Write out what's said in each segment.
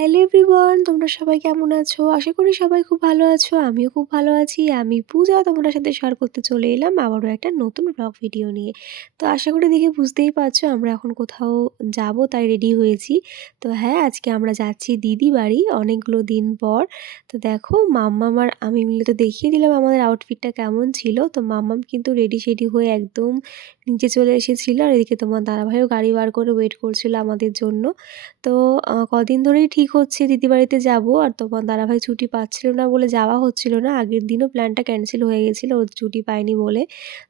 Hello everyone, তোমরা সবাই কেমন আছো? আশা করি সবাই খুব ভালো আছো। আমিও খুব ভালো আছি। আমি পূজা তোমাদের সাথে শেয়ার করতে চলে এলাম আবারও একটা নতুন ব্লগ ভিডিও নিয়ে। তো আশা করি দেখে বুঝতেই পারছো আমরা এখন কোথাও যাবো তাই রেডি হয়েছি। তো হ্যাঁ, আজকে আমরা যাচ্ছি দিদি বাড়ি অনেকগুলো দিন পর। তো দেখো মাম্মাম আর আমি মিলে তো দেখিয়ে দিলাম আমাদের আউটফিটটা কেমন ছিল। তো মাম্মাম কিন্তু রেডি-সেডি হয়ে একদম নিচে চলে এসেছিল। আর এদিকে তোমার দাদাভাইও গাড়ি বার করে ওয়েট করছিল আমাদের জন্য। তো কদিন ধরেই ঠিক হচ্ছে দিদি বাড়িতে যাবো। আর তোমার দাদাভাই ছুটি পাচ্ছিল না বলে যাওয়া হচ্ছিল না। আগের দিনও প্ল্যানটা ক্যানসেল হয়ে গেছিলো ও ছুটি পায়নি বলে।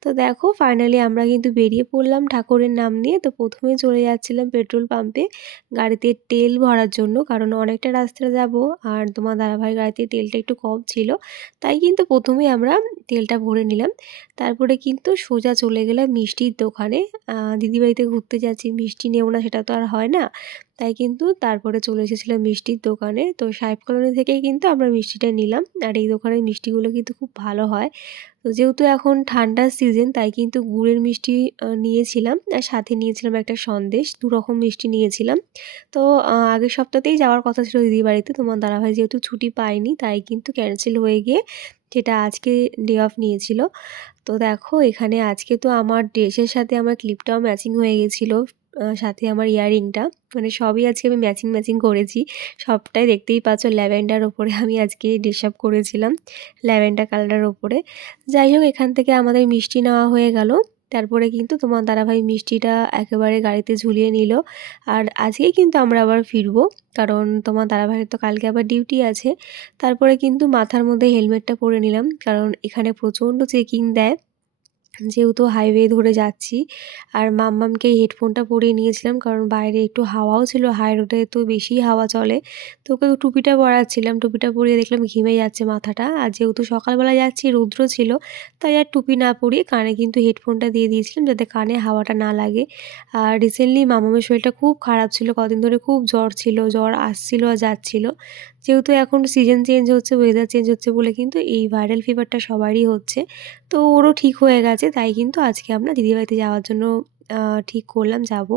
তো দেখো ফাইনালি আমরা কিন্তু বেরিয়ে পড়লাম ঠাকুরের নাম নিয়ে। তো ১ম এ চলে যাচ্ছিলাম পেট্রোল পাম্পে গাড়িতে তেল ভরার জন্য। কারণ অনেকটা রাস্তা যাবো আর তোমার দাদাভাইয়ের গাড়িতে তেলটা একটু কম ছিল। তাই কিন্তু ১ম এই আমরা তেলটা ভরে নিলাম। তারপরে কিন্তু সোজা চলে গেলাম মিষ্টির দোকানে। দিদিবাড়িতে ঘুরতে যাচ্ছি, মিষ্টি নেব না সেটা তো আর হয় না। তাই কিন্তু তারপরে চলে এসেছিলাম মিষ্টির দোকানে। তো সাহেব কলোনি থেকেই কিন্তু আমরা মিষ্টিটা নিলাম। আর এই দোকানের মিষ্টিগুলো কিন্তু খুব ভালো হয়। তো যেহেতু এখন ঠান্ডার সিজন তাই কিন্তু গুড়ের মিষ্টি নিয়েছিলাম। আর সাথে নিয়েছিলাম একটা সন্দেশ। ২ রকম মিষ্টি নিয়েছিলাম। তো আগের সপ্তাহতেই যাওয়ার কথা ছিল দিদির বাড়িতে। তোমার দাদাভাই যেহেতু ছুটি পায়নি তাই কিন্তু ক্যানসেল হয়ে গিয়ে সেটা আজকে ডে অফ নিয়েছিল। তো দেখো এখানে আজকে তো আমার ড্রেসের সাথে আমার ক্লিপটাও ম্যাচিং হয়ে গেছিলো। সাথে আমার ইয়াররিংটা মানে সবই আজকে আমি ম্যাচিং করেছি। সবটাই দেখতেই পাচ্ছ ল্যাভেন্ডার ওপরে আমি আজকে ড্রেস আপ করেছিলাম। ল্যাভেন্ডার কালারের ওপরে। যাই হোক এখান থেকে আমাদের মিষ্টি নেওয়া হয়ে গেল। তারপরে কিন্তু তোমার দাদাভাই মিষ্টিটা একেবারে গাড়িতে ঝুলিয়ে নিল। আর আজকেই কিন্তু আমরা আবার ফিরবো। কারণ তোমার দাদাভাইয়ের তো কালকে আবার ডিউটি আছে। তারপরে কিন্তু মাথার মধ্যে হেলমেটটা পরে নিলাম। কারণ এখানে প্রচণ্ড চেকিং দেয়। যেহেতু হাইওয়ে ধরে যাচ্ছি। আর মাম্মামকে হেডফোনটা পরিয়ে নিয়েছিলাম কারণ বাইরে একটু হাওয়াও ছিল, হাই রোডে তো বেশিই হাওয়া চলে। তো ওকে টুপিটা পরাচ্ছিলাম, টুপিটা পরিয়ে দেখলাম ঘিমে যাচ্ছে মাথাটা। আর যেহেতু সকালবেলা যাচ্ছি রৌদ্র ছিল তাই আর টুপি না পরিয়ে কানে কিন্তু হেডফোনটা দিয়ে দিয়েছিলাম যাতে কানে হাওয়াটা না লাগে। আর রিসেন্টলি মামামের শরীরটা খুব খারাপ ছিল, কদিন ধরে খুব জ্বর ছিল, জ্বর আসছিল আর যাচ্ছিল। যেহেতু এখন সিজন চেঞ্জ হচ্ছে, ওয়েদার চেঞ্জ হচ্ছে বলে কিন্তু এই ভাইরাল ফিভারটা সবারই হচ্ছে। তো ওরও ঠিক হয়ে গেছে তাই কিন্তু আজকে আমরা দিদিবাড়িতে যাওয়ার জন্য ঠিক করলাম যাবো।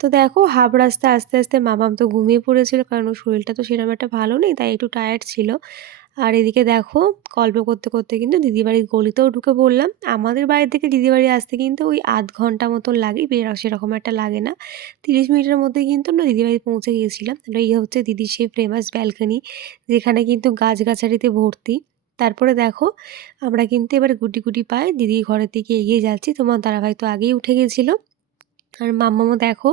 তো দেখো হাফ রাস্তা আস্তে, আস্তে মামাম তো ঘুমিয়ে পড়েছিল কারণ ওর শরীরটা তো সেরকম একটা ভালো নেই তাই একটু টায়ার্ড ছিল। আর এদিকে দেখো গল্প করতে, করতে কিন্তু দিদিবাড়ির গলিতেও ঢুকে পড়লাম। আমাদের বাড়ি থেকে দিদিবাড়ি আসতে কিন্তু ওই ০.৫ ঘন্টা মতন লাগে, সেরকম একটা লাগে না। ৩০ মিনিটের মধ্যে কিন্তু আমরা দিদিবাড়ি পৌঁছে গিয়েছিলাম। আর এই হচ্ছে দিদির সেই ফেমাস ব্যালকনি যেখানে কিন্তু গাছগাছালিতে ভর্তি। তারপরে দেখো আমরা কিন্তু এবার গুটি, গুটি পায়ে দিদির ঘরের দিকে এগিয়ে যাচ্ছি। তোমার দাদাভাই তো আগেই উঠে গেছিল। আর মাম্মামও দেখো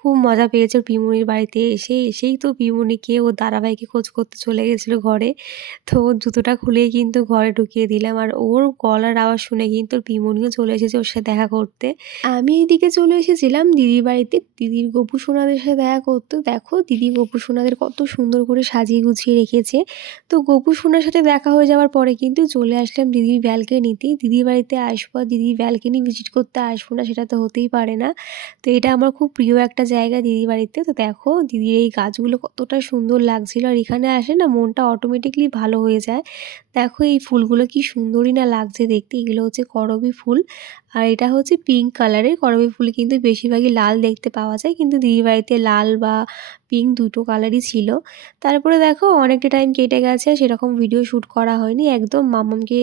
খুব মজা পেয়েছে ওর পিমুনির বাড়িতে এসেই তো পিমুনিকে ওর দাদাভাইকে খোঁজ করতে চলে গেছিলো ঘরে। তো ওর জুতোটা খুলেই কিন্তু ঘরে ঢুকিয়ে দিলাম। আর ওর গলার আওয়াজ শুনে কিন্তু ওর পিমুনিও চলে এসেছে ওর সাথে দেখা করতে। আমি এদিকে চলে এসেছিলাম দিদির বাড়িতে দিদির গপু সোনাদের সাথে দেখা করতে। দেখো দিদি গপু সোনাদের কত সুন্দর করে সাজিয়ে গুছিয়ে রেখেছে। তো গপু সোনার সাথে দেখা হয়ে যাওয়ার পরে কিন্তু চলে আসলাম দিদির ব্যালকনিতে। দিদির বাড়িতে আসবো আর দিদির ব্যালকনি ভিজিট করতে আসবো না সেটা তো হতেই পারে না। তো এটা আমার খুব প্রিয় একটা জায়গা দিদির বাড়িতে। তো দেখো দিদির এই গাছগুলো কতটা সুন্দর লাগছিল আর এখানে আসলে না মনটা অটোমেটিকলি ভালো হয়ে যায়। দেখো এই ফুলগুলো কি সুন্দরই না লাগছে দেখতে। এগুলো হচ্ছে করবী ফুল আর এটা হচ্ছে পিঙ্ক কালারের। করবী ফুল কিন্তু বেশিরভাগই লাল দেখতে পাওয়া যায় কিন্তু দিদির বাড়িতে লাল বা পিঙ্ক দুটো কালারই ছিল। তারপরে দেখো অনেকটা টাইম কেটে গেছে সেরকম ভিডিও শ্যুট করা হয়নি। একদম মাম্মামকে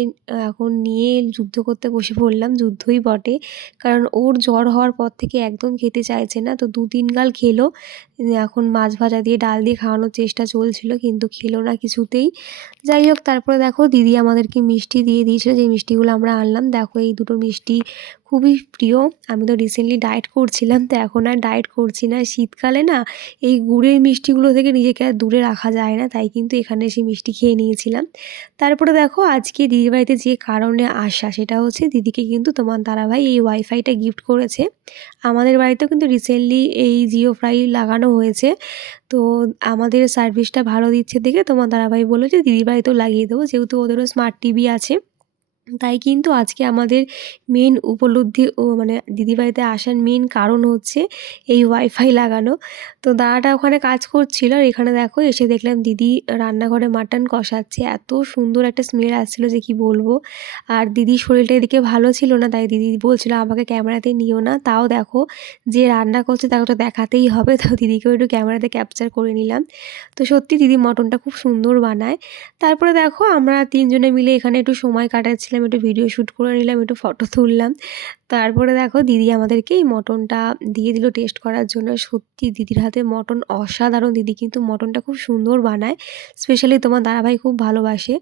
এখন নিয়ে যুদ্ধ করতে বসে পড়লাম, যুদ্ধই বটে। কারণ ওর জ্বর হওয়ার পর থেকে একদম খেতে চাইছে না। তো ২-৩ গাল খেলো। এখন মাছ ভাজা দিয়ে ডাল দিয়ে খাওয়ানোর চেষ্টা চলছিল কিন্তু খেলো না কিছুতেই। যাই হোক তারপরে দেখো দিদি আমাদেরকে মিষ্টি দিয়ে দিয়েছিল যে মিষ্টিগুলো আমরা আনলাম। দেখো এই দুটো মিষ্টি খুবই প্রিয়। আমি তো রিসেন্টলি ডায়েট করছিলাম তো এখন আর ডায়েট করছি না। শীতকালে না এই গুড়ের মিষ্টিগুলো থেকে নিজেকে আর দূরে রাখা যায় না তাই কিন্তু এখানে এসে মিষ্টি খেয়ে নিয়েছিলাম। তারপরে দেখো আজকে দিদির বাড়িতে যে কারণে আসা সেটা হচ্ছে দিদিকে কিন্তু তোমার দাদাভাই এই ওয়াইফাইটা গিফট করেছে। আমাদের বাড়িতেও কিন্তু রিসেন্টলি এই জিও ফাই লাগানো হয়েছে। তো আমাদের সার্ভিসটা ভালো দিচ্ছে দেখে তোমার দাদাভাই বলল যে দিদির বাড়িতেও লাগিয়ে দেবো যেহেতু ওদেরও স্মার্ট টিভি আছে। তাই কিন্তু আজকে আমাদের মেন উপলব্ধি মানে দিদিবাড়িতে আসার মেন কারণ হচ্ছে এই ওয়াইফাই লাগানো। তো দাদাটা ওখানে কাজ করছিল আর এখানে দেখো এসে দেখলাম দিদি রান্নাঘরে মাটন কষাচ্ছে। এত সুন্দর একটা স্মেল আসছিল যে কি বলবো। আর দিদির শরীরটা এদিকে ভালো ছিল না, তাই দিদি বলছিল আমাকে ক্যামেরাতে নিও না। তাও দেখো যে রান্না করছে তাকে তো দেখাতেই হবে, তো দিদিকেও একটু ক্যামেরাতে ক্যাপচার করে নিলাম। তো সত্যি দিদি মটনটা খুব সুন্দর বানায়। তারপরে দেখো আমরা ৩ জনে মিলে এখানে একটু সময় কাটাচ্ছিলাম, একটু ভিডিও শ্যুট করে নিলাম, একটু ফটো তুললাম। তারপরে দেখো দিদি আমাদেরকে এই মটনটা দিয়ে দিল টেস্ট করার জন্য। সত্যি দিদির হাতে মটন অসাধারণ। দিদি কিন্তু মটনটা খুব সুন্দর বানায়। স্পেশালি তোমার দাদাভাই খুব ভালোবাসে।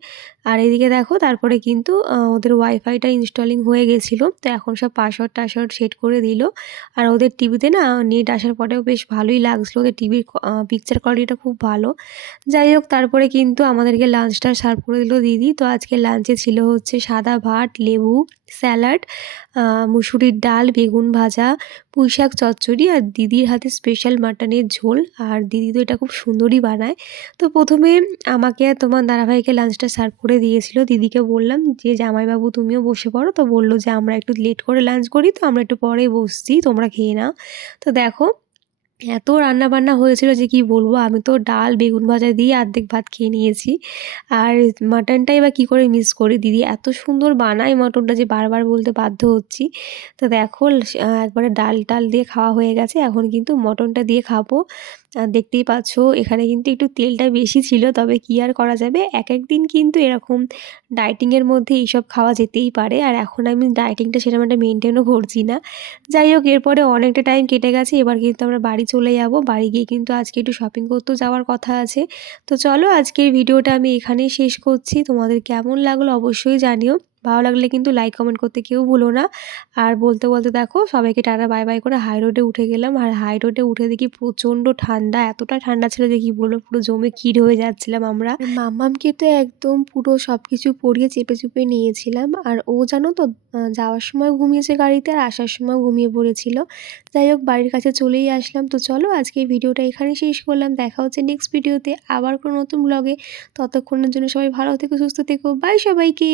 আর এদিকে দেখো তারপরে কিন্তু ওদের ওয়াইফাইটা ইনস্টলিং হয়ে গেছিলো। তো এখন সব পাসওয়ার্ড সেট করে দিল। আর ওদের টিভিতে না নেট আসার পরেও বেশ ভালোই লাগছিলো। ওদের টিভির পিকচার কোয়ালিটিটা খুব ভালো। যাই হোক তারপরে কিন্তু আমাদেরকে লাঞ্চটা সার্ভ করে দিল দিদি। তো আজকে লাঞ্চে ছিল হচ্ছে সাদা ভাত, লেবু, স্যালাড, মুসুরির ডাল, বেগুন ভাজা, পুঁইশাক চচ্চড়ি আর দিদির হাতে স্পেশাল মাটনের ঝোল। আর দিদি তো এটা খুব সুন্দরই বানায়। তো প্রথমে আমাকে আর তোমার দাদাভাইকে লাঞ্চটা সার্ভ করে দিয়েছিল। দিদিকে বললাম যে জামাইবাবু তুমিও বসে পড়ো। তো বলল যে আমরা একটু লেট করে লাঞ্চ করি, তো আমরা একটু পরে বসছি, তোমরা খেয়ে নাও। তো দেখো এত রান্নাবান্না হয়েছিল যে কি বলবো। আমি তো ডাল, বেগুন ভাজা দিয়ে অর্ধেক ভাত খেয়ে নিয়েছি। আর মাটনটাই বা কী করে মিস করি। দিদি এত সুন্দর বানায় মাটনটা যে বারবার বলতে বাধ্য হচ্ছি। তো দেখো একবারে ডাল দিয়ে খাওয়া হয়ে গেছে। এখন কিন্তু মটনটা দিয়ে খাবো। দেখতেই পাচ্ছ এখানে কিন্তু একটু তেলটা বেশি ছিল, তবে কী আর করা যাবে। এক দিন কিন্তু এরকম ডায়েটিংয়ের মধ্যে এইসব খাওয়া যেতেই পারে। আর এখন আমি ডায়েটিংটা সেরকম একটা মেনটেনও করছি না। যাই হোক এরপরে অনেকটা টাইম কেটে গেছে। এবার কিন্তু আমরা বাড়ি চলে যাব। বাড়ি গিয়ে কিন্তু আজকে একটু শপিং করতেও যাওয়ার কথা আছে। তো চলো আজকের ভিডিওটা আমি এখানেই শেষ করছি। তোমাদের কেমন লাগলো অবশ্যই জানিও। ভালো লাগলে কিন্তু লাইক কমেন্ট করতে কেউ ভুলো না। আর বলতে বলতে দেখো সবাইকে টাটা বাই বাই করে হাই রোডে উঠে গেলাম। আর হাই রোডে উঠে দেখি প্রচণ্ড ঠান্ডা, এতটা ঠান্ডা ছিল যে কি বলবো, পুরো জমে ক্ষীর হয়ে যাচ্ছিলাম আমরা। আর মাম্মামকে তো একদম পুরো সব কিছু পরিয়ে চেপে চুপে নিয়েছিলাম। আর ও জানো তো যাওয়ার সময় ঘুমিয়েছে গাড়িতে আর আসার সময় ঘুমিয়ে পড়েছিল। যাই হোক বাড়ির কাছে চলেই আসলাম। তো চলো আজকে এই ভিডিওটা এখানেই শেষ করলাম। দেখা হচ্ছে নেক্সট ভিডিওতে আবার কোনো নতুন ব্লগে। ততক্ষণের জন্য সবাই ভালো থেকো, সুস্থ থেকো। বাই সবাইকে।